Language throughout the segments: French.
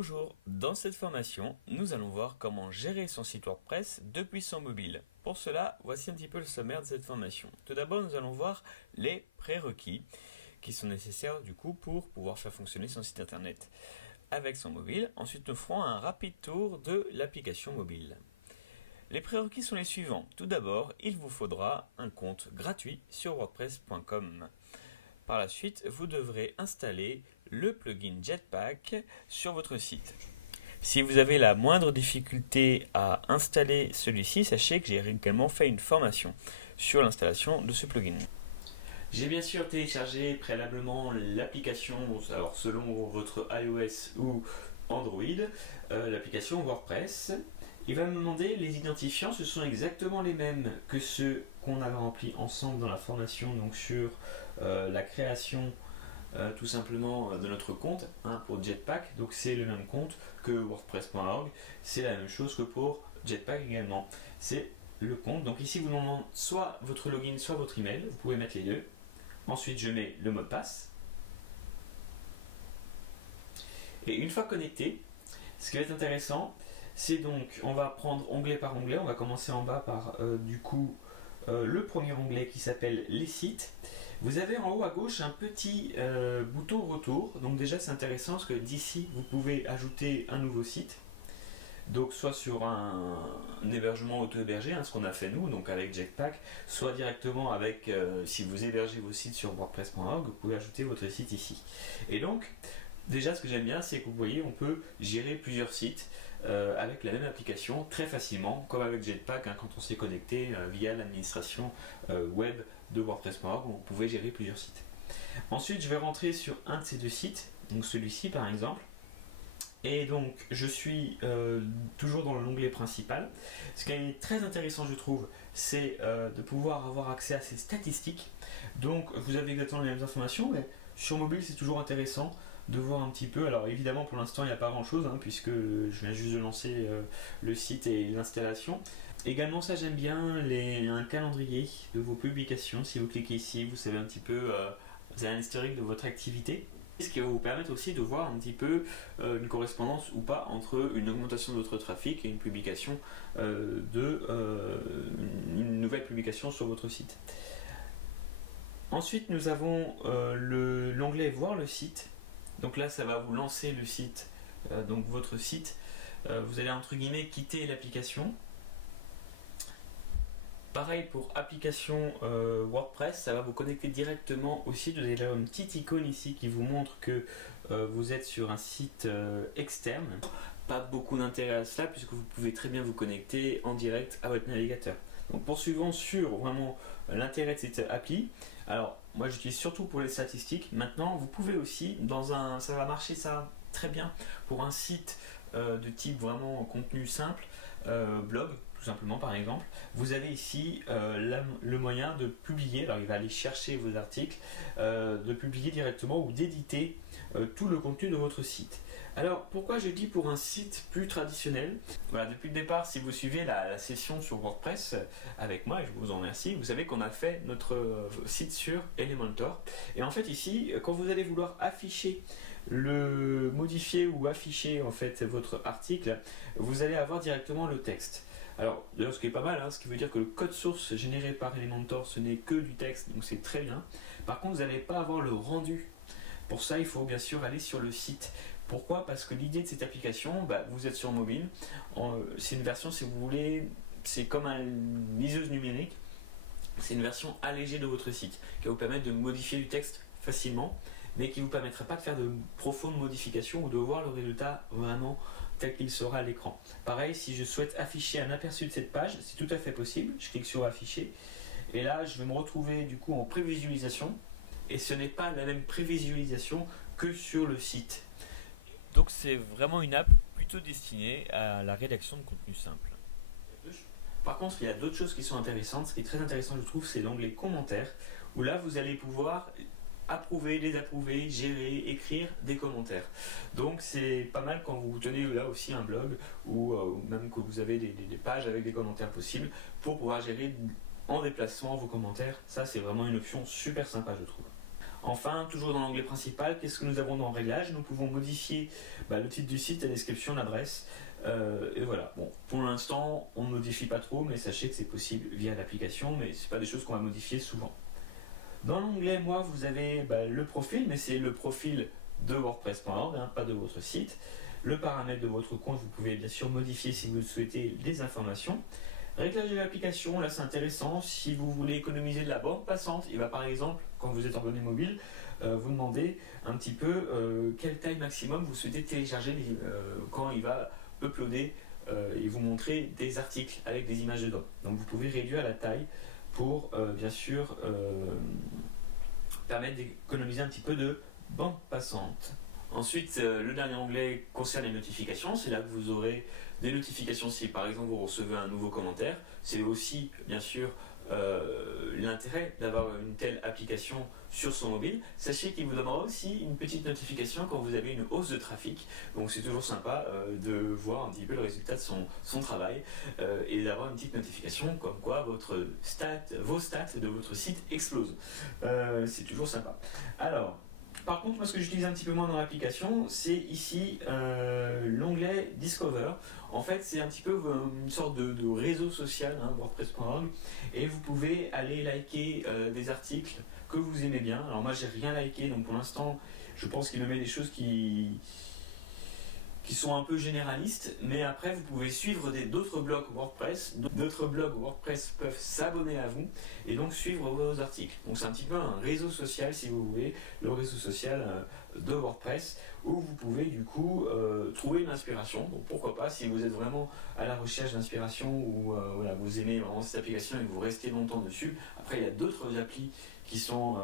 Bonjour, dans cette formation, nous allons voir comment gérer son site WordPress depuis son mobile. Pour cela, voici un petit peu le sommaire de cette formation. Tout d'abord, nous allons voir les prérequis qui sont nécessaires du coup pour pouvoir faire fonctionner son site internet avec son mobile. Ensuite, nous ferons un rapide tour de l'application mobile. Les prérequis sont les suivants. Tout d'abord, il vous faudra un compte gratuit sur wordpress.com. Par la suite, vous devrez installer le plugin Jetpack sur votre site. Si vous avez la moindre difficulté à installer celui-ci, sachez que j'ai également fait une formation sur l'installation de ce plugin. J'ai bien sûr téléchargé préalablement l'application, alors selon votre iOS ou Android, l'application WordPress. Il va me demander les identifiants, ce sont exactement les mêmes que ceux qu'on avait remplis ensemble dans la formation, donc sur la création tout simplement de notre compte pour Jetpack. Donc c'est le même compte que WordPress.org, c'est la même chose que pour Jetpack également. C'est le compte. Donc ici vous demandez soit votre login, soit votre email. Vous pouvez mettre les deux. Ensuite je mets le mot de passe. Et une fois connecté, ce qui va être intéressant, c'est donc, on va prendre onglet par onglet, on va commencer en bas par le premier onglet qui s'appelle les sites. Vous avez en haut à gauche un petit bouton retour, donc déjà c'est intéressant parce que d'ici vous pouvez ajouter un nouveau site. Donc soit sur un hébergement auto-hébergé, ce qu'on a fait nous, donc avec Jetpack, soit directement avec, si vous hébergez vos sites sur WordPress.org, vous pouvez ajouter votre site ici. Et donc, déjà ce que j'aime bien, c'est que vous voyez, on peut gérer plusieurs sites avec la même application très facilement, comme avec Jetpack, quand on s'est connecté via l'administration web de WordPress.org, on pouvait gérer plusieurs sites. Ensuite, je vais rentrer sur un de ces deux sites, donc celui-ci par exemple. Et donc, je suis toujours dans l'onglet principal. Ce qui est très intéressant, je trouve, c'est de pouvoir avoir accès à ces statistiques. Donc, vous avez exactement les mêmes informations, mais sur mobile, c'est toujours intéressant de voir un petit peu. Alors, évidemment, pour l'instant, il n'y a pas grand-chose, puisque je viens juste de lancer le site et l'installation. Également, ça, j'aime bien un calendrier de vos publications. Si vous cliquez ici, vous savez un petit peu, vous avez un historique de votre activité. Ce qui va vous permettre aussi de voir un petit peu une correspondance ou pas entre une augmentation de votre trafic et une publication une nouvelle publication sur votre site. Ensuite, nous avons l'onglet voir le site. Donc là, ça va vous lancer le site, donc votre site. Vous allez entre guillemets quitter l'application. Pareil pour application WordPress, ça va vous connecter directement au site. Vous allez avoir une petite icône ici qui vous montre que vous êtes sur un site externe. Pas beaucoup d'intérêt à cela puisque vous pouvez très bien vous connecter en direct à votre navigateur. Donc poursuivons sur vraiment l'intérêt de cette appli. Alors moi j'utilise surtout pour les statistiques. Maintenant vous pouvez aussi, ça va marcher ça très bien pour un site de type vraiment contenu simple, blog tout simplement par exemple, vous avez ici le moyen de publier, alors il va aller chercher vos articles, de publier directement ou d'éditer tout le contenu de votre site. Alors pourquoi je dis pour un site plus traditionnel? Voilà, depuis le départ, si vous suivez la session sur WordPress avec moi, et je vous en remercie, vous savez qu'on a fait notre site sur Elementor. Et en fait ici, quand vous allez vouloir modifier ou afficher en fait votre article, vous allez avoir directement le texte. Alors, d'ailleurs, ce qui est pas mal, ce qui veut dire que le code source généré par Elementor, ce n'est que du texte, donc c'est très bien. Par contre, vous n'allez pas avoir le rendu. Pour ça, il faut bien sûr aller sur le site. Pourquoi? Parce que l'idée de cette application, vous êtes sur mobile, c'est une version, si vous voulez, c'est comme une liseuse numérique, c'est une version allégée de votre site, qui va vous permettre de modifier du texte facilement, mais qui ne vous permettra pas de faire de profondes modifications ou de voir le résultat vraiment tel qu'il sera à l'écran. Pareil, si je souhaite afficher un aperçu de cette page, c'est tout à fait possible. Je clique sur afficher et là je vais me retrouver du coup en prévisualisation et ce n'est pas la même prévisualisation que sur le site. Donc c'est vraiment une app plutôt destinée à la rédaction de contenu simple. Par contre, il y a d'autres choses qui sont intéressantes. Ce qui est très intéressant, je trouve, c'est l'onglet commentaires où là vous allez pouvoir approuver, désapprouver, gérer, écrire des commentaires. Donc c'est pas mal quand vous tenez là aussi un blog ou même que vous avez des pages avec des commentaires possibles pour pouvoir gérer en déplacement vos commentaires. Ça c'est vraiment une option super sympa je trouve. Enfin, toujours dans l'onglet principal, qu'est-ce que nous avons dans Réglages? Nous pouvons modifier le titre du site, la description, l'adresse. Et voilà. Bon, pour l'instant, on ne modifie pas trop, mais sachez que c'est possible via l'application, mais c'est pas des choses qu'on va modifier souvent. Dans l'onglet Moi, vous avez le profil, mais c'est le profil de WordPress.org, pas de votre site. Le paramètre de votre compte, vous pouvez bien sûr modifier si vous le souhaitez des informations. Réglage de l'application, là c'est intéressant, si vous voulez économiser de la bande passante, il va par exemple, quand vous êtes en abonné mobile, vous demandez un petit peu quelle taille maximum vous souhaitez télécharger quand il va uploader et vous montrer des articles avec des images dedans. Donc vous pouvez réduire la taille pour bien sûr permettre d'économiser un petit peu de bande passante. Ensuite, le dernier onglet concerne les notifications. C'est là que vous aurez des notifications si par exemple vous recevez un nouveau commentaire. C'est aussi bien sûr l'intérêt d'avoir une telle application sur son mobile. Sachez qu'il vous donnera aussi une petite notification quand vous avez une hausse de trafic. Donc c'est toujours sympa de voir un petit peu le résultat de son travail et d'avoir une petite notification comme quoi vos stats de votre site explosent. C'est toujours sympa. Alors, par contre, moi ce que j'utilise un petit peu moins dans l'application, c'est ici l'onglet Discover. En fait, c'est un petit peu une sorte de réseau social, WordPress.org, et vous pouvez aller liker des articles que vous aimez bien. Alors moi, j'ai rien liké, donc pour l'instant, je pense qu'il me met des choses qui sont un peu généralistes, mais après vous pouvez suivre d'autres blogs WordPress. D'autres blogs WordPress peuvent s'abonner à vous et donc suivre vos articles. Donc c'est un petit peu un réseau social, si vous voulez, le réseau social de WordPress, où vous pouvez du coup trouver une inspiration. Donc pourquoi pas, si vous êtes vraiment à la recherche d'inspiration ou vous aimez vraiment cette application et que vous restez longtemps dessus. Après il y a d'autres applis qui sont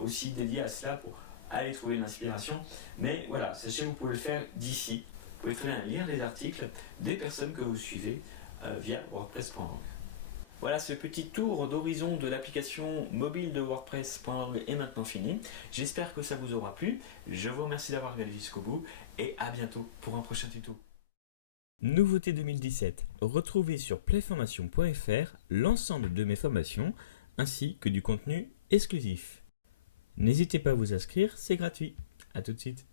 aussi dédiées à cela pour aller trouver l'inspiration. Mais voilà, sachez que vous pouvez le faire d'ici. Vous pouvez très bien lire les articles des personnes que vous suivez via WordPress.org. Voilà, ce petit tour d'horizon de l'application mobile de WordPress.org est maintenant fini. J'espère que ça vous aura plu. Je vous remercie d'avoir regardé jusqu'au bout et à bientôt pour un prochain tuto. Nouveauté 2017. Retrouvez sur playformation.fr l'ensemble de mes formations ainsi que du contenu exclusif. N'hésitez pas à vous inscrire, c'est gratuit. A tout de suite.